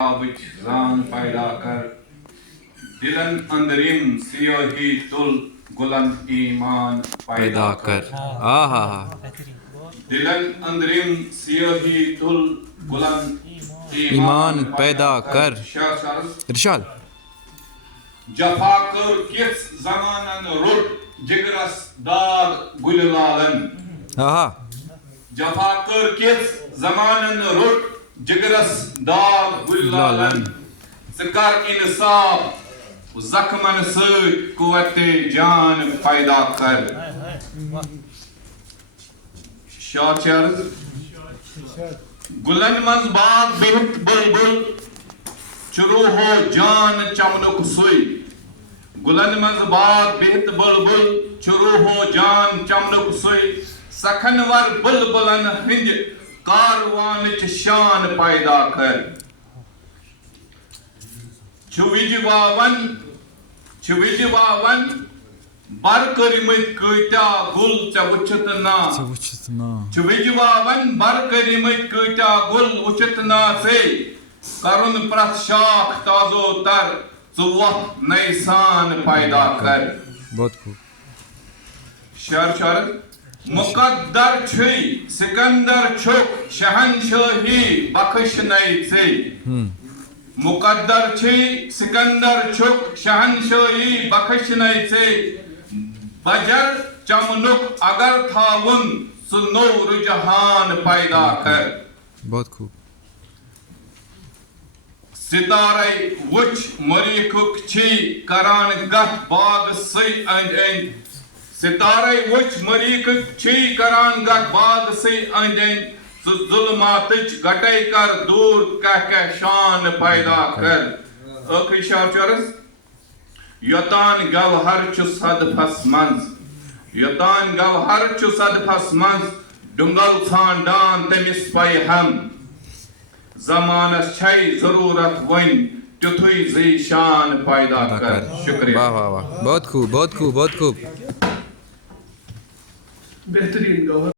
وچ زان پیدا کر دلن اندریم سیاہی تل گلن ایمان پیدا کر دلن اندریم سیاہی تل گلن ایمان پیدا کر ارشاد جفا کر کس زمانن رٹ جگرس داغ گل لالن جفا کر کس زمانن رٹ جگرس داغ گل لالن ذکر انصاف زخمن سۭتۍ قوت جان پیدا کر شاعر گلن منز باغ بہت بلبل چروہو جان چمنک سُے گلن منز باغ بہت بلبل چروہو جان چمنک سُے سکھنور بلبلن ہند کاروانچ شان پیدا کر چھُ واون بر کٔرمٕتۍ کۭتیاہ گُل ژےٚ وٕچھِتھ نا چھُ واون بر کٔرمٕتۍ کۭتیاہ گُل وٕچھِتھ نا ژے کرُن پرٛٮ۪تھ شاخ تازو تر ژٕ وۄتھ نَیہِ سان پیدا کر شعر مقدر چھُے سکندر چھُکھ شہنشٲہی بخشنَے ژے مقدر چھُے سکندر چھُکھ شہنشٲہی بخشنَے ژے بجر چمنُک اگر تھاوُن سُہ نوٚو رُجحان پیدا کر ستارے وٕچھ مریٖخُک چھی کران گتھ باغسٕے أنٛدۍ أنٛدۍ ستارے وٕچھ مریٖخُک چھی کران گتھ باغسٕے أنٛدۍ أنٛدۍ ژٕ ظُلماتٕچ گٹے کر دوٗر کہکشان پیدا کر ٲخری شعر چھُ عرض یوٚتان گوہر چھُ صدفس منٛز یوٚتان گوہر چھُ صدفس منٛز ڈُنگل ژھانڈان تٔمِس پے ہم زمانس چھے ضروٗرت وۄنۍ تیُتھُے زیٖشان پیدا کر شُکریہ بہت خوب بہت خوب بہت خوب بہترین گوہر